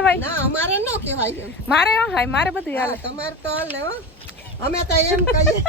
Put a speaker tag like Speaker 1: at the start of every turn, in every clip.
Speaker 1: કહેવાય?
Speaker 2: ના અમારે ન કહેવાય
Speaker 1: મારે હા હાય મારે બધું હાલે.
Speaker 2: તમારે તો હાલે હો. અમે તો એમ કહીએ.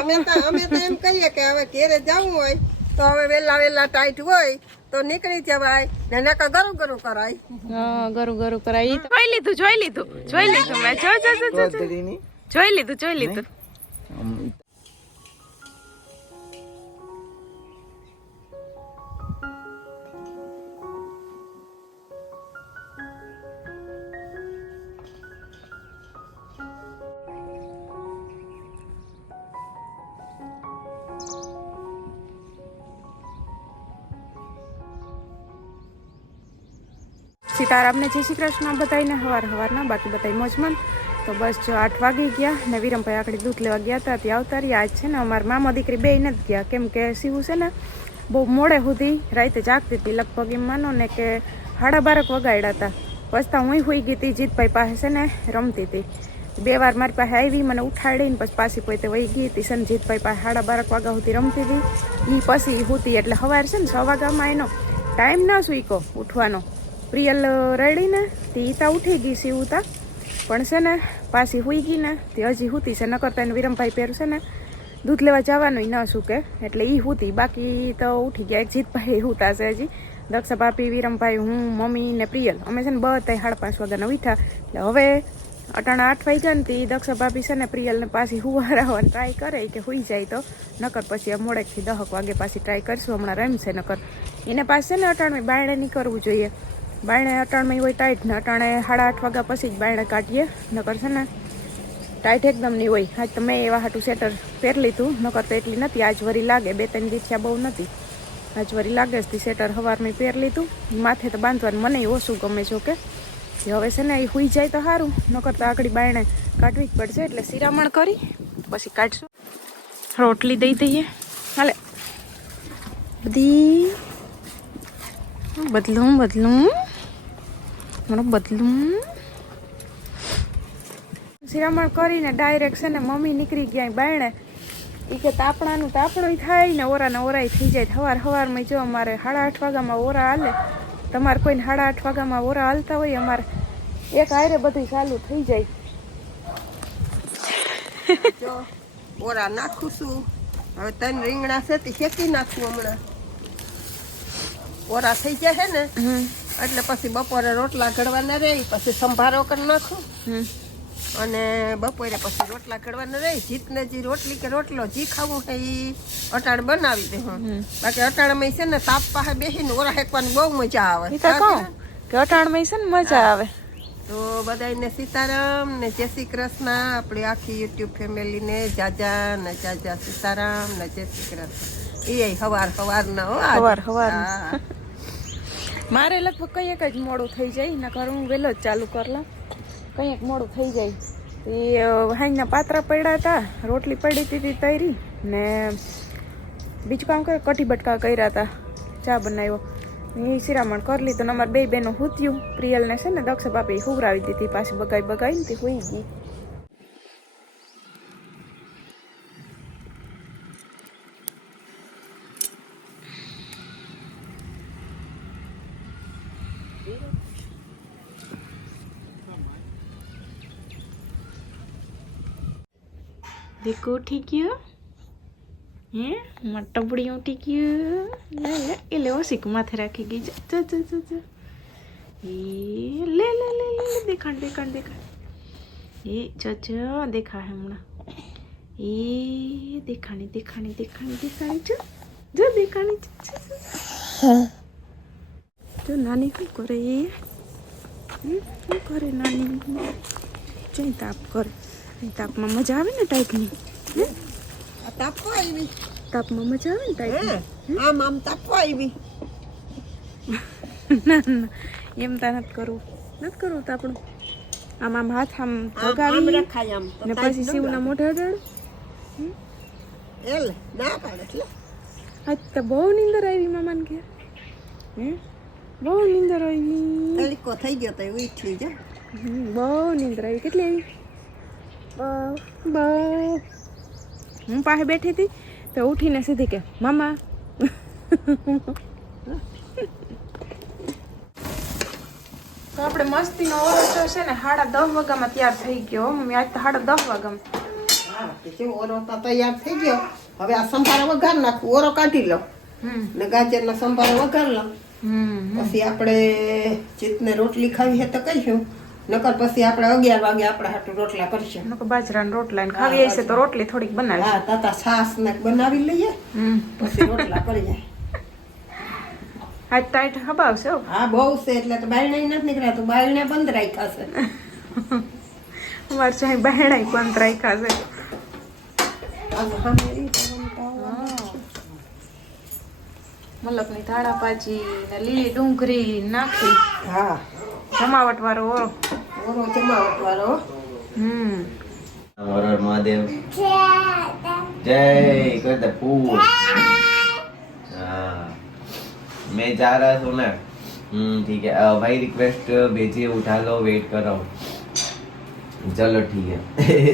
Speaker 2: અમે તો અમે તો એમ કહીએ કે હવે ઘેરે જવું હોય તો હવે વેલા વેલા ટાઈટ હોય તો નીકળી જવાય ને નકર ગરું ગરું કરાય.
Speaker 1: હા ગરું ગરું કરાય. જોઈ લીધું જોઈ લીધું જોઈ લીધું. મેં જો જો જો, જોઈ લીધું જોઈ લીધું. સીતારામને જય શ્રી કૃષ્ણ. બધાઈને હવાર હવારના, બાકી બધાય મોજમન તો બસ જો આઠ વાગી ગયા. ને વિરમભાઈ આકડી દૂધ લેવા ગયા હતા. ત્યાં આવતા રહ્યા આજ છે ને અમારા મામા દીકરી બે નથી ગયા. કેમ કે સીવું છે ને બહુ મોડે સુધી રાતે જાગતી હતી. લગભગ એમ માનો ને કે હાડા બારક વગાડ્યા હતા. પછતા હું હોઈ ગઈ હતી જીતભાઈ પાસે છે ને રમતી હતી. બે વાર મારી પાસે આવી, મને ઉઠાડીને પછી પાછી પોતે વહી ગઈ હતી. છે જીતભાઈ પાસે હાડા બારક વાગ્યા સુધી રમતી હતી. એ પછી હોતી. એટલે સવાર છે ને છ વાગ્યામાં એનો ટાઈમ ન સૂઈકો ઉઠવાનો. પ્રિયલ રડીને તે ઈતા ઉઠી ગઈ છે, ઉતા. પણ છે ને, પાછી હુઈ ગઈ ને, તે હજી હુતી છે, નકર તો એને વિરમભાઈ પેર છે ને, દૂધ લેવા જવાનું ન સૂકે. એટલે એ હુતી. બાકી તો ઉઠી ગયા. જીતભાઈ હુતા છે હજી. દક્ષ ભાભી વિરમભાઈ, હું, મમ્મી ને પ્રિયલ. અમે છે ને બધા સાડા પાંચ વાગ્યાના ઉઠ્યા એટલે હવે અટાણા આઠ વાગ્યા ને, તે દક્ષ ભાભી છે ને પ્રિયલને પાછી હુવારાવાની ટ્રાય કરે કે હુઈ જાય તો. નકર પછી મોડેકથી દહક વાગે પાછી ટ્રાય કરશું. હમણાં રમશે નકર. એને પાસે ને અટાણું બાયણે નહીં કરવું જોઈએ. બાયણે અટાણમાં હોય ટાઈટ ને અટાણે સાડા આઠ વાગ્યા પછી જ બાયણે કાઢીએ. નકર છે ને ટાઈટ એકદમ નહીં હોય. આજ તો મેં એવા હાટું સેટર પહેરી લીધું. નકર તો એટલી નથી. આજ વરી લાગે. બે ત્રણ દિવસ બહુ નથી. આજ વરી લાગે જ સેટર સવારમાં પહેરી લીધું. માથે તો બાંધવાનું મને ઓછું ગમે છો કે હવે છે ને એ હુઈ જાય તો સારું નકર તો આગળ બાયણે કાઢવી જ પડશે. એટલે શિરામણ કરી, પછી કાઢશું. રોટલી દઈ દઈએ. હાલે. બધી. બદલું બદલું. મને બદલું. શિરામણ કરીને ડાયરેક્ટ છે ને મમ્મી નીકળી ગયા બાયણે. એ કે તાપણાનું તાપણું થાય ને ઓરાને ઓરાય થઈ જાય. સવાર સવારમાં જો અમારે સાડા આઠ વાગ્યામાં ઓરા હાલે. તમારે કોઈને સાડા આઠ વાગ્યામાં ઓરા હાલતા હોય અમારે. એક આયરે બધું ચાલુ થઈ જાય.
Speaker 2: જો ઓરા નાખું છું. હવે તન રીંગણા છે તે શેકી નાખું હમણાં. ઓરા થઈ જાય છે ને? એટલે પછી બપોરે રોટલા ઘડવાના રહે પછી સંભારો કરી નાખું. અને બપોરે પછી રોટલા ઘડવાના રહે જીતને જે રોટલી કે રોટલો જે ખાવું છે એ અટાણ બનાવી દે બાકી અટાણમાં છે ને તાપ પાસે બેસીને ઓરા હેકવાની બહુ મજા આવે.
Speaker 1: કે અટાણમાં છે ને મજા આવે.
Speaker 2: તો બધાને સીતારામ ને જય શ્રી કૃષ્ણ. આપણી આખી યુટ્યુબ ફેમિલીને જાજા ને જાજા સીતારામ ને જય શ્રી કૃષ્ણ. એ હવાર હવાર ના
Speaker 1: હવાર
Speaker 2: હવાર.
Speaker 1: મારે લગભગ કંઈક જ મોડું થઈ જાય, નકર હું વહેલો જ ચાલુ કરલા કંઈક મોડું થઈ જાય. એ હાઈના પાત્રા પડ્યા હતા, રોટલી પડી હતી તૈરી, ને બીજું કામ કરે કઠી બટકા કર્યા હતા, ચા બનાવ્યો. એ શિરામણ કરી લીધું, ને અમારે બે બેનો હૂત્યું, પ્રિયલને છે ને દક્ષ બાપી હુવરાવી દીધી, પાછી બગાઈ બગાઈ ને તે હોઈ ગઈ. દીકુ ઉઠી ગયો હે મટબડી ઉઠી ગયો લે લે એ લે ઓસીક માથે રાખી ગઈ જા જા જા જા એ લે લે લે લે દેખાડ દેખાડ દેખાડ એ જો જો દેખા હમણાં એ દેખાણી દેખાણી દેખાણી દેખાણી જો જો દેખાણી જો, નાની શું કરે એ શું કરે નાની જઈ તાપ કરે તાપમાં મજા આવે ને ટાઈપની?
Speaker 2: તાપવા આવી.
Speaker 1: તાપમાં મજા આવે ને ટાઈપની?
Speaker 2: આમ આમ તાપવા આવી.
Speaker 1: ના ના એમ તા નથી કરવું. નથી કરવું તાપણું આમ આમ હાથ આમ ભગાવી
Speaker 2: રખાય આમ
Speaker 1: ને પછી શિવના મોઢા અડાડું.
Speaker 2: એલ ના પાડે એટલે.
Speaker 1: આજ તો બહુ નીંદર આવી મામાને ઘેર. હે? બહુ નીંદર આવી.
Speaker 2: તડકો થઈ ગયો તો ઉઠી જા.
Speaker 1: બહુ નીંદર આવી. કેટલી આવી? હું પાસે બેઠી હતી તો ઉઠીને સીધી કે મામા. તો આપણે મસ્તીનો ઓરોચો છે ને સાડા દસ વાગ્યામાં તૈયાર થઈ ગયો મમ્મી. આજ તો સાડા દસ વાગ્યામાં.
Speaker 2: ઓરો તો તૈયાર થઈ ગયો. હવે આ સંભારો વઘાર નાખું. ઓરો કાઢી લો. ને ગાજરનો સંભારો વઘાર લો. પછી આપણે ને રોટલી ખાવી હે તો કહીશું. નકર પછી આપણે અગિયાર વાગે આપણે હાટું રોટલા કરશે.
Speaker 1: નકર બાજરાના રોટલા ને ખાવી હશે તો રોટલી થોડીક બનાવી
Speaker 2: હા તાતા છાસ ને બનાવી લઈએ પછી રોટલા કરીએ.
Speaker 1: આજ ટાઈટ હબાવશે હા.
Speaker 2: બહુ છે એટલે તો બાયણે નથી નીકળ્યા બાયણે બંધ રાખ્યા છે.
Speaker 1: અમારે ચાહે બહેણાઈ બંધ રાખ્યા છે.
Speaker 2: તો
Speaker 1: મલકની ધાણા ભાજી ને લીલી ડુંગળી નાખી.
Speaker 2: હા.
Speaker 1: જમાવટ વાળો ઓરો
Speaker 2: ઓરો જમાવટ વાળો
Speaker 1: હમ
Speaker 3: हर हर महादेव जय करते फूल हाँ मैं जा रहा था ना हम्म ठीक है अ, भाई रिक्वेस्ट भेजिए उठा लो वेट कर रहा हूँ चलो ठीक है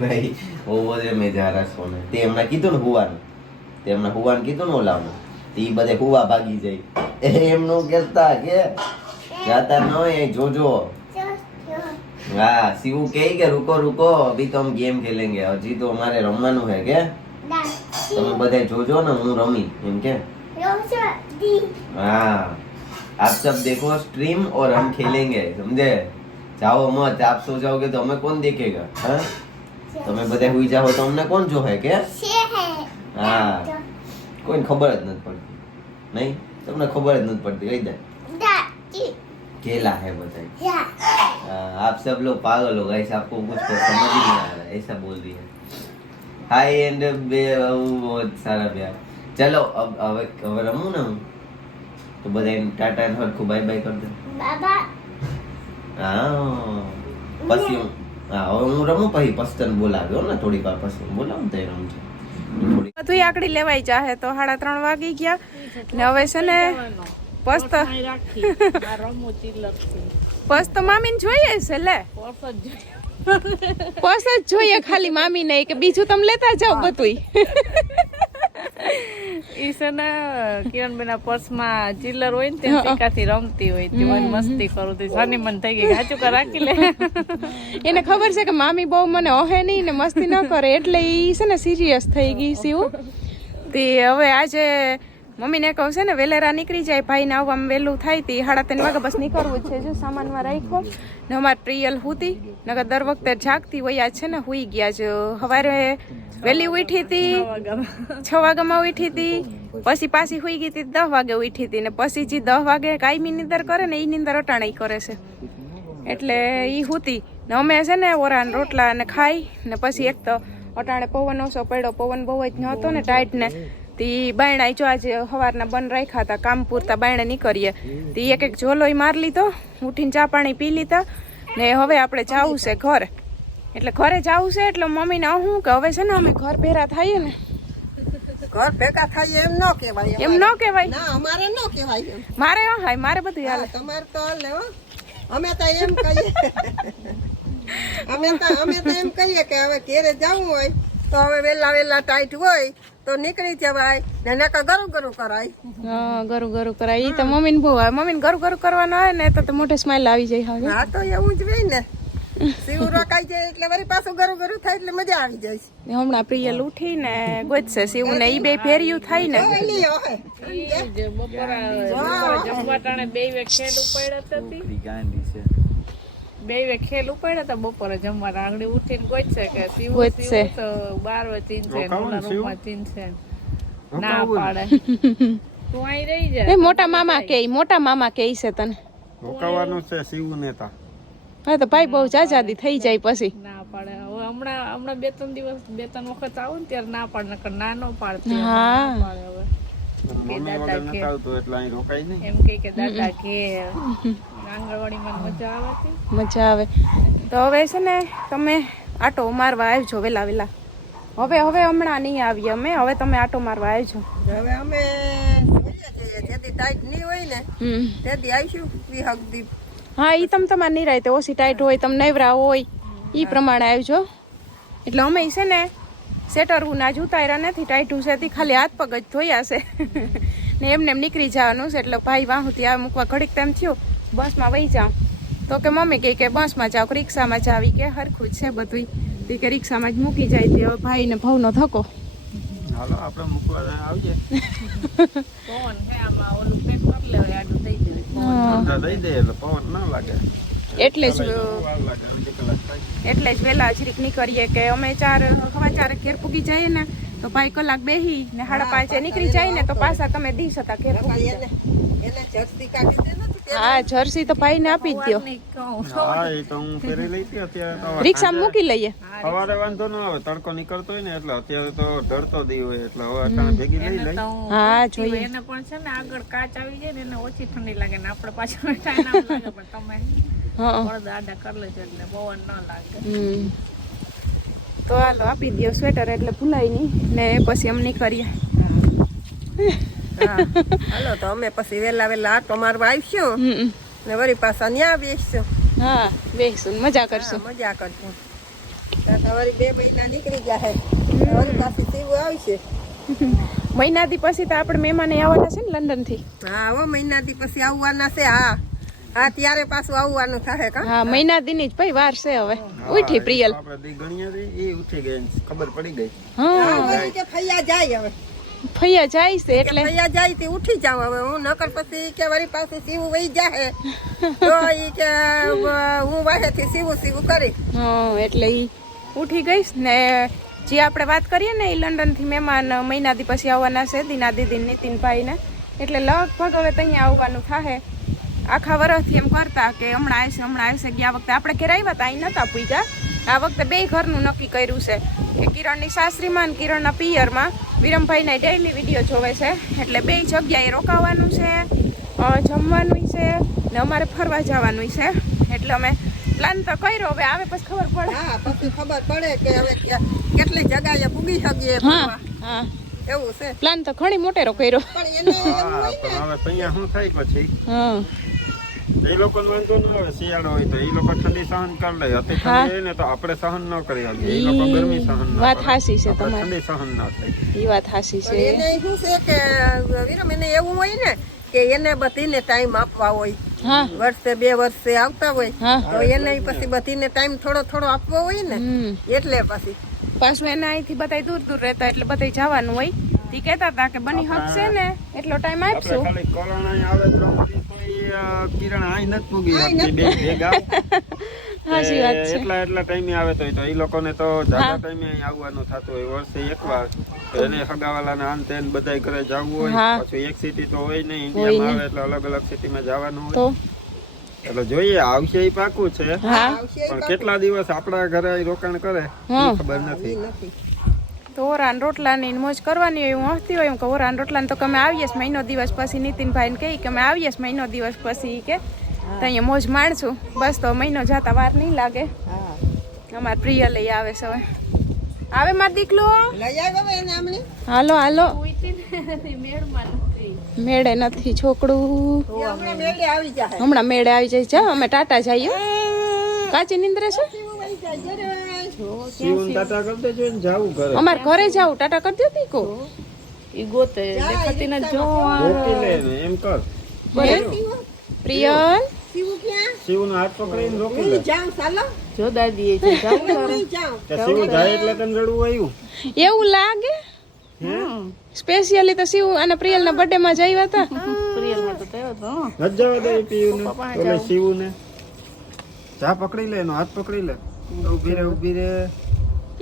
Speaker 3: ભાઈ वो बोले मैं जा रहा सोने તે હમણાં કીધું ને હુવાનું તે હમણાં હુવાનું કીધું ને ઓલાનું તે ઈ બધે હુવા ભાગી જાય એમનું કહેતા કે જાતા ન હોય જોજો हाँ शिवू कहे કે रुको रुको अभी तो हम गेम खेलेंगे હજી તો અમારે રમવાનું है કે તમે બધા જોજો ને હું રમી એમ કે हाँ आप सब देखो स्ट्रीम और हम खेलेंगे समझे जाओ मत आप सो जाओगे तो हमें कौन देखेगा हाँ તમે બધા હુઈ જાઓ તો અમને કોણ જોહે કે હા કોઈને ખબર જ નથી પડતી નહીં તમને ખબર જ નથી પડતી કહી દે केला है बताइए हाँ, आप सब लोग पागल हो गाइस आपको कुछ तो समझ ही नहीं आ रहा है ऐसा बोल रही है हाय एंड बहुत सारा प्यार चलो अब હવે હવે રમું ને હું તો બધા ટાટા ને હરખું બાય બાય કરી દે હા પછી હું હા હવે હું રમું પછી પછી તને બોલાવ્યો ને થોડીક વાર પછી હું બોલાવું તો રમજો થોડી
Speaker 1: બધું આકડી લેવાઈ જાહે તો સાડા ત્રણ વાગી ગયા ને હવે છે ને પસ્ત પસ્ત મામીને જોઈએ છે લે. પર્સ જ જોઈએ. ખાલી મામી ને કે બીજું તમે લેતા જાઓ બધું
Speaker 4: ઈશને કિરણબેના પર્સમાં ચિલ્લર હોય ને તે ટીકાથી રમતી હોય. તે મને મસ્તી કરું તે સાની મન થઈ ગઈ હાચું કા રાખી લે.
Speaker 1: એને ખબર છે કે મામી બહુ મને ઓહે નહીં ને મસ્તી ન કરે એટલે ઈ છે ને સિરિયસ થઈ ગઈ સીવું તે હવે આજે મમ્મીને કહું છે ને વેલેરા નીકળી જાય ભાઈને આવવામાં વહેલું થાય તી સાડા ત્રણ વાગે બસ નીકળવું જ છે. જો સામાનમાં રાખ્યો ને અમારે પ્રિયલ હુતી નગર દર વખતે જાગતી હોય છે ને હુઈ ગયા જ. સવારે વહેલી ઉઠી હતી છ વાગ્યામાં. ઉઠી હતી પછી પાછી હુઈ ગઈ હતી દસ વાગે ઉઠી હતી ને પછી જે દસ વાગે કાયમી નીંદર કરે ને એ નીંદર અટાણે કરે છે. એટલે એ હુતી ને અમે છે ને ઓરાન રોટલા ને ખાઈ ને પછી એક તો અટાણે પવન ઓછો પડ્યો પવન બહુ જ નહોતો ને ટાઈટ ને તી બાયણા જો આજે સવારના બંધ રાખ્યા હતા કામ પૂરતા બાયણે નીકળીએ તી એક એક ઝોલોય માર લીધો ઉઠીને ચા પાણી પી લીધા ને હવે આપણે જવું છે ઘર એટલે ઘરે જાવું છે એટલે મમ્મીને હું કે હવે છે ને અમે ઘર ભેરા થઈએ ને.
Speaker 2: ઘર ભેગા થઈએ એમ ન કહેવાય
Speaker 1: એમ ન કહેવાય.
Speaker 2: ના અમારે ન કહેવાય
Speaker 1: મારે હા હાય મારે બધું
Speaker 2: હા,
Speaker 1: હાલે.
Speaker 2: તમારે તો હાલે હો. અમે તો એમ કહીએ. અમે તો અમે તો એમ કહીએ કે હવે ઘેરે જવું હોય તો હવે વેલા વેલા ટાઈટ હોય તો નીકળી જવાય ને નકર ગરું ગરું કરાય.
Speaker 1: હા ગરુ ગરુ કરાય. ઈ તો મમ્મીને બહુ આવે. મમ્મીને ગરુ ગરુ કરવાનું આવે ને તો તો મોઢે સ્માઈલ આવી જાય હવે.
Speaker 2: હા તો એવું જ હોય ને. શિવ રોકાઈ જાય એટલે વળી પાછું ગરું ગરું થાય એટલે મજા આવી જાય.
Speaker 1: ને હમણાં પ્રિયલ ઉઠી ને ગોતશે શિવ ને ઈ બે ફેર્યું થાય ને.
Speaker 4: બપોરા જમવા ટાણે બે વે ખેલ ઉપાડ્યા હતી બે વે ખેલ ઉપાડ્યા હતા બપોરે જમવા આંગળી ઉઠીને છે કે
Speaker 1: શિવ
Speaker 4: છે તો બાર વે ચીન છે ને ઓલા રૂમમાં ચીન છે. ના પાડે. તું અહીં રહી જા.
Speaker 1: એ મોટા મામા કે મોટા મામા કે છે તને.
Speaker 5: રોકાવાનું છે શિવ નેતા
Speaker 1: હા તો ભાઈ બહુ જાજાદી થઈ જાય પછી.
Speaker 4: ના પાડે. હવે હમણાં હમણાં બે ત્રણ દિવસ બે ત્રણ વખત આવું ને ત્યારે ના પાડે નકર ના નો પાડતી હવે
Speaker 1: હા.
Speaker 4: પાડે હવે.
Speaker 5: મમ્મી વગર નથી આવતું એટલે અહીં રોકાય નહીં.
Speaker 4: એમ કે કે દાદા ઘેર આંગણવાડીમાં મજા આવે
Speaker 1: મજા આવે. તો હવે છે ને તમે આટો મારવા આવજો વેલા વેલા. હવે હવે હમણાં નહીં આવીએ અમે. હવે તમે આટો મારવા આવજો.
Speaker 2: હવે અમે જોઈએ જેથી ટાઈટ નહીં હોય ને
Speaker 1: હમ.
Speaker 2: તેથી આવીશું વિહક દીપ.
Speaker 1: હા ઈ તમ તમારે નિરાય ઓછી ટાઈટ હોય તમને નવરા હોય ઈ પ્રમાણે આવજો. એટલે અમે છે ને સેટર ના જ ઉતાર્યા નથી ટાઈટ છે તે ખાલી હાથ પગ જ ધોયા છે. ને એમને એમ નીકળી જવાનું છે એટલે ભાઈ વાહુથી આ મૂકવા ઘડીક ટાઈમ થયો. બસમાં વહી જાઉં. તો કે મમ્મી કહે કે બસમાં જાઓ કે રિક્ષામાં જાવી કે હરખું જ છે બધું તે કે રિક્ષામાં જ મૂકી જાય તે હવે ભાઈને ભાવનો ધક્કો.
Speaker 5: હાલો આપણે મૂકવા આવજે.
Speaker 4: પવન હે આમાં ઓલું પેક કરી લેવાય આડું થઈ જાય.
Speaker 5: દઈ દે એટલે પવન ના લાગે.
Speaker 1: એટલે જ એટલે જ વહેલા હજરીક નીકળીએ કે અમે ચાર સવા ચાર ઘેર પૂગી જઈએ ને તો ભાઈ કલાક બેહી ને સાડા પાંચે નીકળી જાય ને તો પાછા તમે દી હતા ઘેર પૂગી
Speaker 2: એને જર્સી કાઢી દે ને
Speaker 1: હા જર્સી તો ભાઈને આપી જ દો
Speaker 4: નહીં
Speaker 5: હા એ તો હું ફેરી લઈ અત્યારે
Speaker 1: રિક્ષામાં મૂકી લઈએ.
Speaker 5: સવારે વાંધો ન આવે તડકો નીકળતો હોય ને એટલે અત્યારે તો ઢળતો દી હોય એટલે હવે અટાણે ભેગી લઈ લઈ.
Speaker 4: હા જોઈએ. એને પણ છે ને આગળ કાચ આવી જાય ને એને ઓછી ઠંડી લાગે ને આપણે પાછળ ટાઈમ ના લાગે પણ તમે
Speaker 1: હા.
Speaker 4: બળદ આડા કરી લેજો એટલે પવન ન લાગે.
Speaker 1: હમ. તો હાલો આપી દો સ્વેટર એટલે ભૂલાય નહીં. ને પછી એમ નીકળીએ
Speaker 2: હાલો તો અમે પછી વેલા વેલા આટો મારવા આવીશું. ને વળી પાછા ન્યા બેસશું.
Speaker 1: હા બેસું મજા કરશું.
Speaker 2: હા, મજા કરશું. ત્યાં વળી બે મહિના નીકળી ગયા વળી પાછી સીવું આવશે.
Speaker 1: મહિનાથી પછી તો આપણે મહેમાને આવવાના છે ને લંડનથી.
Speaker 2: હા હો મહિનાથી પછી આવવાના છે હા. હા ત્યારે પાછું આવવાનું થાય કા?
Speaker 1: હા મહિના દીની જ ભાઈ વાર છે હવે. ઉઠી પ્રિયલ.
Speaker 5: આપણે દી ગણીએ એ ઉઠી ગઈ ખબર પડી ગઈ.
Speaker 1: હા.
Speaker 2: કે ફૈયા જાય હવે.
Speaker 1: ફૈયા જાય છે એટલે.
Speaker 2: ફૈયા જાય તે ઉઠી જાવ હવે હું નકર પછી કે વળી પાસે સીવું વહી જાહે. તો ઈ કે હું વાહેથી સીવું સીવું કરી.
Speaker 1: હા એટલે ઈ ઉઠી ગઈશ ને જે આપણે વાત કરીએ ને એ લંડનથી મહેમાન મહિનાથી પછી આવવાના છે દીના દીદી નીતિનભાઈ ને એટલે લગભગ હવે ત્યાં આવવાનું થાહે. આખા વર્ષથી એમ કરતા કે હમણાં આવશે હમણાં આવશે ગયા વખતે આપણે ઘેર આવ્યા હતા અહીં નતા પૂજા. આ વખતે બે ઘરનું નક્કી કર્યું છે. કે કિરણની સાસરીમાં અને કિરણના પિયરમાં વિરમભાઈના ડેઈલી વીડિયો જોવે છે. એટલે બે જગ્યાએ રોકાવાનું છે જમવાનું છે ને અમારે ફરવા જવાનું છે. એટલે અમે પ્લાન તો કર્યો હવે આવે પછી ખબર પડે.
Speaker 2: હા પછી ખબર પડે કે હવે કેટલી જગ્યાએ પૂગી શકીએ
Speaker 1: હા હા.
Speaker 2: એવું છે.
Speaker 1: પ્લાન તો ઘણી મોટેરો કર્યો.
Speaker 2: પણ એને
Speaker 5: હવે અહીંયા શું થાય પછી?
Speaker 1: હા.
Speaker 5: એ લોકો વાંધો ન આવે શિયાળો હોય તો. એ લોકો ઠંડી સહન કરી લે. અતિ ઠંડી ને તો આપણે સહન ન કરી શકીએ. એ લોકો ગરમી સહન ન
Speaker 1: વાત
Speaker 5: કરે.
Speaker 1: છે તમારી.
Speaker 5: ઠંડી સહન ના થાય.
Speaker 1: એ વાત હાસી છે.
Speaker 2: એને શું છે કે વિરમ એને એવું હોય ને કે એને બધીને ટાઈમ આપવા હોય. વર્ષે બે વર્ષે આવતા હોય તો એને પછી બધીને ટાઈમ થોડો થોડો આપવો હોય ને એટલે પછી.
Speaker 1: પાછું એના અહીંથી બધા દૂર દૂર રહેતા એટલે બધા જવાનું હોય. તે કહેતા હતા કે બની હકશે ને એટલો ટાઈમ આપશું.
Speaker 5: કોરોના આવે કિરણ આઈ નથી પૂગી બે ભેગા.
Speaker 1: હાજી વાત છે.
Speaker 5: એટલા એટલા ટાઈમે આવે તો. એ લોકોને તો જાજા ટાઈમે આવવાનું થતું હોય. વર્ષે એકવાર. એને હગાવાલાના તેન બધાય ઘરે જવું હોય. પછી એક સિટી તો હોય નહીં. ઇન્ડિયામાં આવે એટલે અલગ અલગ સિટીમાં જવાનું હોય. એટલે જોઈએ આવશે એ પાકું છે. પણ કેટલા દિવસ આપણા ઘરે રોકાણ કરે ખબર નથી.
Speaker 1: તો ઓરાન રોટલાની મોજ કરવાની હોય હું હસતી હોય કે ઓરાન રોટલાને તો અમે આવીએ છીએ મહિનો દિવસ પછી નીતિનભાઈને કહી કે અમે આવીએ છીએ મહિનો દિવસ પછી કે અહીંયા મોજ માણશું. બસ તો મહિનો જતા વાર નહીં લાગે.
Speaker 2: હા.
Speaker 1: અમાર પ્રિય લઈ આવે છે હવે. આવે માર દીકલો? હાલો હાલો. મેળે નથી છોકડું.
Speaker 2: હમણાં મેળે આવી જાય.
Speaker 1: છે અમે ટાટા જઈએ. કાચી નિંદ્રે છે?
Speaker 2: વહી
Speaker 5: શિવન ટાટા કરી દેજો ને જાવું ઘરે.
Speaker 1: અમાર ઘરે જાવ. ટાટા કરી દો તી કો
Speaker 4: ઈ ગોતે દેખાતી ન જો
Speaker 5: રોકી લે ને એમ કર.
Speaker 1: પ્રિયલ?
Speaker 2: શિવું ક્યાં?
Speaker 5: હાથ પકડીને રોકી લે.
Speaker 2: હું ચાલો.
Speaker 4: જો દાદી એ છે જાવું
Speaker 2: હું જાઉં.
Speaker 5: કે શિવ જાય એટલે તને રડવું આવ્યું
Speaker 1: એવું લાગે? સ્પેશિયલી તો શિવ અને પ્રિયલ ના બર્થડે માં જઈ હતા
Speaker 4: પ્રિયલમાં તો થયો તો
Speaker 5: ન જવા દે પીયુને. ઓલે શિવને જા પકડી લે એનો હાથ પકડી લે. ઊભી રે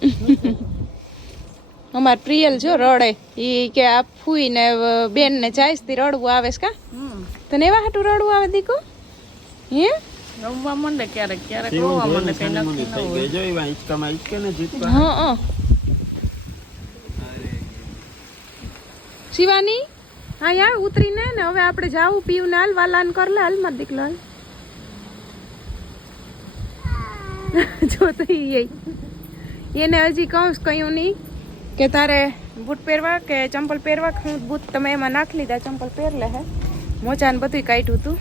Speaker 1: અમાર પ્રિયલ જો રડે. ઈ કે આ ફૂઈ ને બેન ને જાય તી રડવું આવે છે કા? તને એવા હાટું રડવું આવે દીકુ? હે?
Speaker 4: રમવા મંડે ક્યારેક ક્યારેક રોવા મંડે કઈ નક્કી ન હોય.
Speaker 5: જો એવા હિંચકામાં હિંચકે ને જીતવા.
Speaker 1: હા હા. શિવાની હા યાર ઉતરીને ને હવે આપણે જાવું પીવું ને હાલ વાલાન કર લે હાલ માર દીકલો હાલ. જો તો ઈ ઈ. એને હજી કહું કહ્યું કયું નહીં કે તારે બૂટ પહેરવા કે ચંપલ પહેરવા કે હું બૂટ તમે એમાં નાખી લીધા ચંપલ પહેર લે હે. મોચાને બધું કાઢ્યું તું.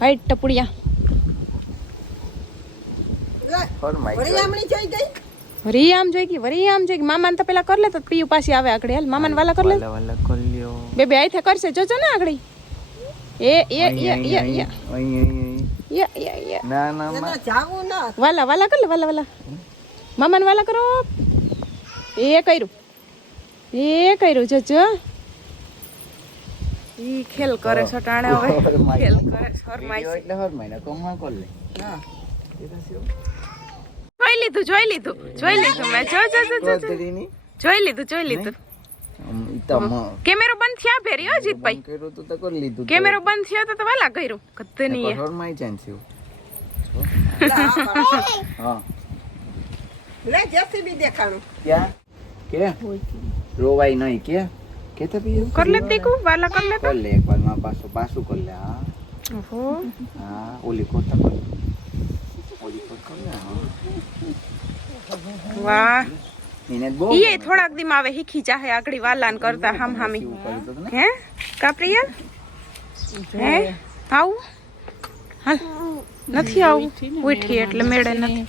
Speaker 1: હાઈટ ટપુડિયા. વરી આમ જોઈ ગઈ વરી આમ જોઈ ગઈ. મામાને તો પેલા કર લે તો પીયુ પાછી આવે આગળ. હાલ મામાને વાલા કર લે. બે બે આઈથે કરશે. જોજો ને આગળ. એ એ એ એ એ.
Speaker 6: ના ના
Speaker 2: જાવું ના.
Speaker 1: વાલા વાલા કર વાલા વાલા. મામાને વાલા કરો. એ કર્યું. એ કર્યું જો જો. ઈ ખેલ કરે સટાણે હવે. ખેલ કરે શરમાય
Speaker 6: એટલે હર મહિના કોમમાં કોલ લે?
Speaker 2: હા
Speaker 1: જોઈ લીધું જોઈ લીધું. જોઈ લીધું મેં. જો જો જો, જો જો.
Speaker 6: તેરીની
Speaker 1: જોઈ લીધું જોઈ લીધું. કેમેરો બંધ થયા ફેરી હો જીતભાઈ
Speaker 6: કર્યું તો તો કરી લીધું
Speaker 1: કેમેરો બંધ થયો તો તો વાલા કર્યું? કદ નહીં
Speaker 6: હર માઈ ચાન્સ એવું હા.
Speaker 2: લે જેસીબી દેખાણું.
Speaker 6: ક્યાં? કે? રોવાય નહીં કે? કે તો બી
Speaker 1: કર લે દીકુ વાલા કર લે
Speaker 6: કર લે એક વારમાં પાછું પાછું કર લે હા.
Speaker 1: ઓહો.
Speaker 6: હા ઓલી કોતા કર ઓલી કોત કર લે હા.
Speaker 1: વાહ.
Speaker 6: એને બહુ
Speaker 1: ઈ થોડાક દી માં આવે હીખી ચાહે આગળી વાલાન કરતા હામ હામી હે? કાપ્રિયા? હે? આવું? હાલ. નથી આવું. ઉઠી એટલે મેળે નથી.